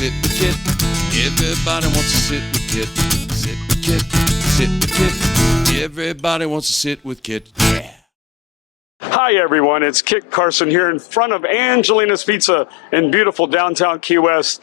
sit with Kit. Everybody wants to sit with Kit. Sit with Kit. Sit with Kit. Everybody wants to sit with Kit. Yeah. Hi everyone, it's Kit Carson here in front of Angelina's Pizza in beautiful downtown Key West,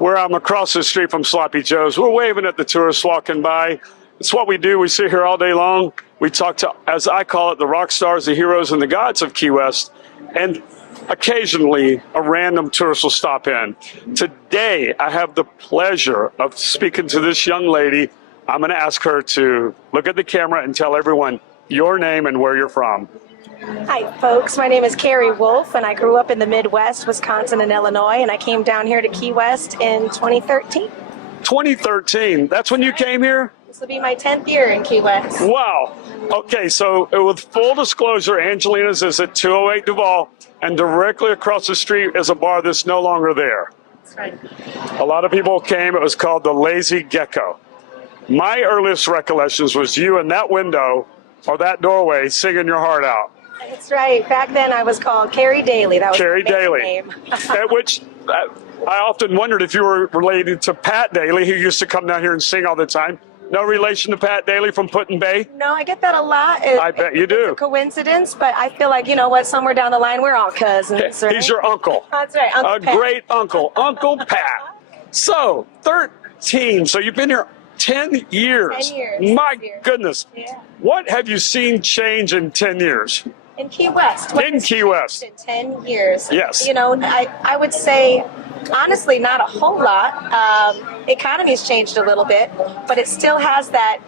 where I'm across the street from Sloppy Joe's. We're waving at the tourists walking by. It's what we do. We sit here all day long. We talk to, as I call it, the rock stars, the heroes, and the gods of Key West. And occasionally, a random tourist will stop in. Today, I have the pleasure of speaking to this young lady. I'm going to ask her to look at the camera and tell everyone your name and where you're from. Hi, folks. My name is Carrie Wolf, and I grew up in the Midwest, Wisconsin, and Illinois, and I came down here to Key West in 2013. 2013? That's when you came here? This will be my 10th year in Key West. Wow. Okay, so with full disclosure, Angelina's is at 208 Duval, and directly across the street is a bar that's no longer there. That's right. A lot of people came. It was called the Lazy Gecko. My earliest recollections was you in that window or that doorway singing your heart out. That's right. Back then I was called Carrie Daly. That was Carrie my maiden Daly. name. At which I often wondered if you were related to Pat Daly, who used to come down here and sing all the time. No relation to Pat Daly from Put-in Bay? No, I get that a lot. I bet you do. It's a coincidence, but I feel like, you know what, somewhere down the line we're all cousins, right? He's your uncle. That's right, Uncle Pat. Great uncle, Uncle Pat. So, 13. So you've been here 10 years. 10 years. My goodness. Yeah. What have you seen change in 10 years? In Key West. In Key West. In 10 years. Yes. You know, I would say, honestly, not a whole lot. Economy's changed a little bit, but it still has that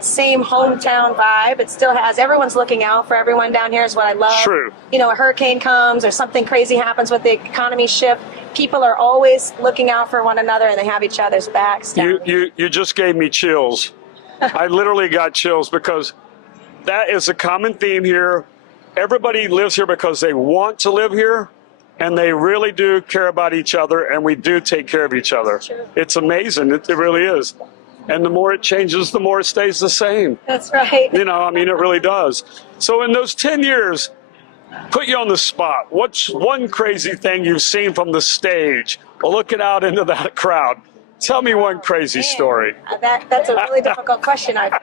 same hometown vibe. It still has, everyone's looking out for everyone down here is what I love. True. You know, a hurricane comes or something crazy happens with the economy shift. People are always looking out for one another and they have each other's backs. You just gave me chills. I literally got chills because that is a common theme here. Everybody lives here because they want to live here, and they really do care about each other, and we do take care of each other. True. It's amazing. It really is. And the more it changes, the more it stays the same. That's right. You know, I mean, it really does. So in those 10 years, put you on the spot. What's one crazy thing you've seen from the stage, looking out into that crowd? Tell me one crazy story. That's a really difficult question. I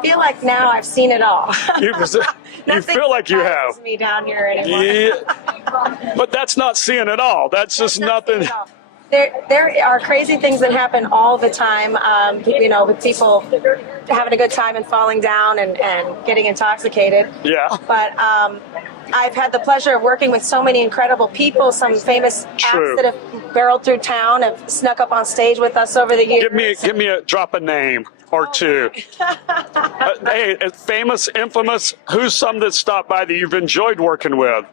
feel like now I've seen it all. You feel like you have. Me down here anymore. Yeah. But that's not seeing it all. That's just nothing. There are crazy things that happen all the time, you know, with people having a good time and falling down and getting intoxicated. Yeah. But I've had the pleasure of working with so many incredible people, some famous acts that have barreled through town, have snuck up on stage with us over the years. Give me a drop a name or two. Hey, famous, infamous, who's some that stopped by that you've enjoyed working with?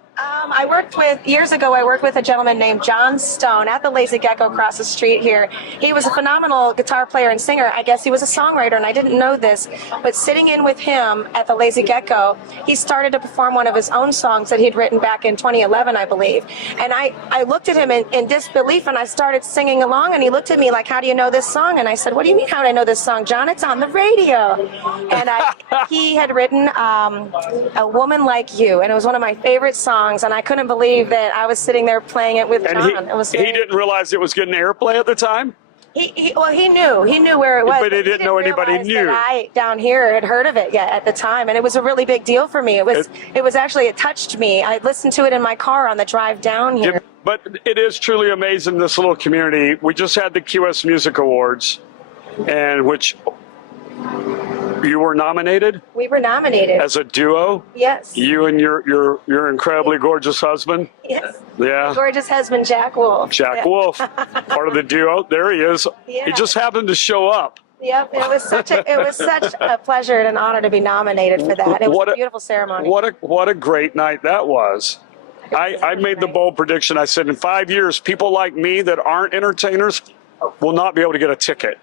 Years ago, I worked with a gentleman named John Stone at the Lazy Gecko across the street here. He was a phenomenal guitar player and singer. I guess he was a songwriter, and I didn't know this. But sitting in with him at the Lazy Gecko, he started to perform one of his own songs that he'd written back in 2011, I believe. And I looked at him in disbelief, and I started singing along, and he looked at me like, how do you know this song? And I said, what do you mean, how do I know this song, John? It's on the radio. And he had written A Woman Like You, and it was one of my favorite songs. And I couldn't believe that I was sitting there playing it with John. He didn't realize it was getting airplay at the time? He knew where it was. But he didn't know anybody knew. That I down here had heard of it yet at the time, and it was a really big deal for me. It touched me. I listened to it in my car on the drive down here. Yeah, but it is truly amazing, this little community. We just had the Key West Music Awards, and which you were nominated? We were nominated. As a duo? Yes. You and your incredibly gorgeous husband? Yes. Yeah. My gorgeous husband, Jack Wolf. Jack Wolf, part of the duo. There he is. Yeah. He just happened to show up. Yep, it was such a pleasure and an honor to be nominated for that. It was a beautiful ceremony. What a great night that was. I made the bold prediction. I said in 5 years, people like me that aren't entertainers will not be able to get a ticket.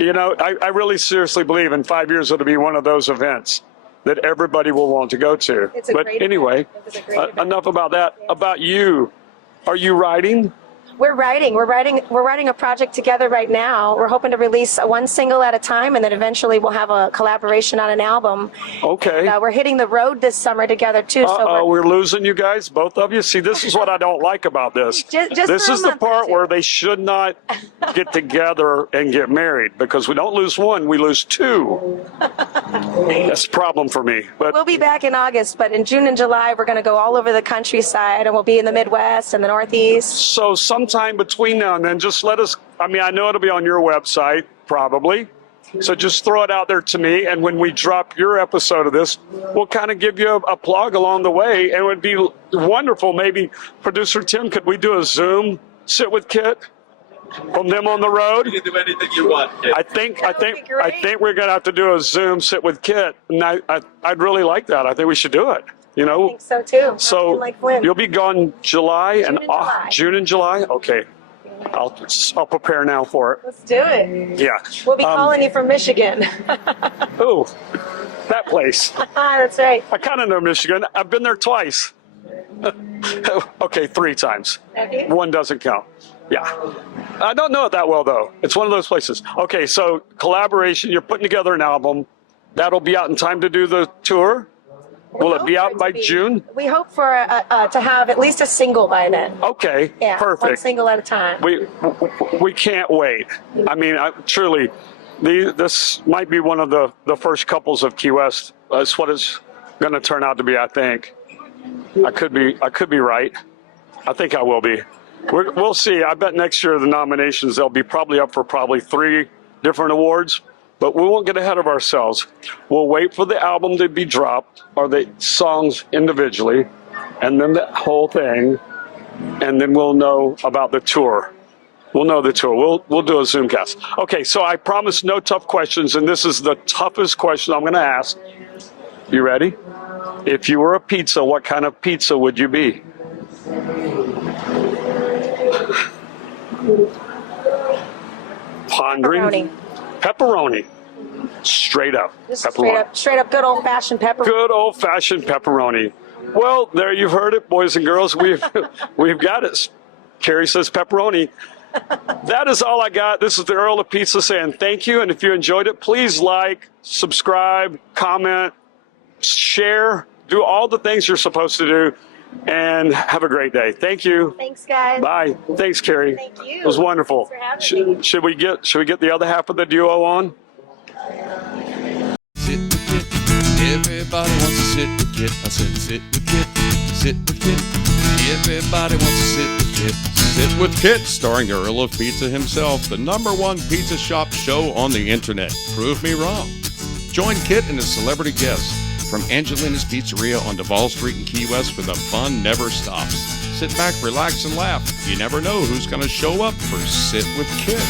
You know, I really seriously believe in 5 years it'll be one of those events that everybody will want to go to. But anyway, enough about that. Yeah. About you. Are you writing? We're writing a project together right now. We're hoping to release one single at a time, and then eventually we'll have a collaboration on an album. Okay. And, we're hitting the road this summer together too. So we're losing you guys, both of you. See, this is what I don't like about this. Just this for a is the month or part two. where they should not get together and get married, because we don't lose one, we lose two. That's a problem for me. But we'll be back in August, but in June and July we're going to go all over the countryside, and we'll be in the Midwest and the Northeast. so sometime between now and then, just let us, I mean, I know it'll be on your website, probably. So just throw it out there to me, and when we drop your episode of this, we'll kind of give you a plug along the way, and it would be wonderful. Maybe producer Tim, could we do a Zoom sit with Kit from them on the road? You can do anything you want, Kit. I think great. we're gonna have to do a Zoom sit with Kit, and I'd really like that. I think we should do it. You know. I think so too. So Like Flynn. you'll be gone July June and July. June and July. Okay, I'll prepare now for it. Let's do it. Yeah. We'll be calling you from Michigan. Ooh, that place. That's right. I kind of know Michigan. I've been there twice. Okay, 3 times. Have you? One doesn't count. Yeah. I don't know it that well, though. It's one of those places. Okay, so collaboration, you're putting together an album. That'll be out in time to do the tour? Will it be out by June? We hope for to have at least a single by then. Okay, Yeah, one perfect. single at a time. We can't wait. I mean, truly, this might be one of the first couples of Key West. That's what it's going to turn out to be, I think. I could be right. I think I will be. We'll see. I bet next year the nominations, they'll be probably up for 3 different awards. But we won't get ahead of ourselves. We'll wait for the album to be dropped, or the songs individually, and then the whole thing, and then we'll know about the tour. We'll know the tour. We'll do a Zoomcast. Okay, so I promise no tough questions, and this is the toughest question I'm going to ask. You ready? If you were a pizza, what kind of pizza would you be? Pondering. Pepperoni. Straight up. Just Pepperoni. straight up good old fashioned pepperoni. Good old fashioned pepperoni. Well, there you've heard it, boys and girls. We've got it. Carrie says pepperoni. That is all I got. This is the Earl of Pizza saying thank you. And if you enjoyed it, please like, subscribe, comment, share, do all the things you're supposed to do. And have a great day. Thank you. Thanks, guys. Bye. Thanks, Carrie. Thank you. It was wonderful. Thanks for having me. Should we get the other half of the duo on? Sit with Kit. Everybody wants to sit with Kit. I said sit with Kit. Sit with Kit. Everybody wants to sit with Kit. Sit with Kit, starring the Earl of Pizza himself, the #1 pizza shop show on the internet. Prove me wrong. Join Kit and his celebrity guests from Angelina's Pizzeria on Duval Street in Key West, where the fun never stops. Sit back, relax, and laugh. You never know who's going to show up for Sit with Kit.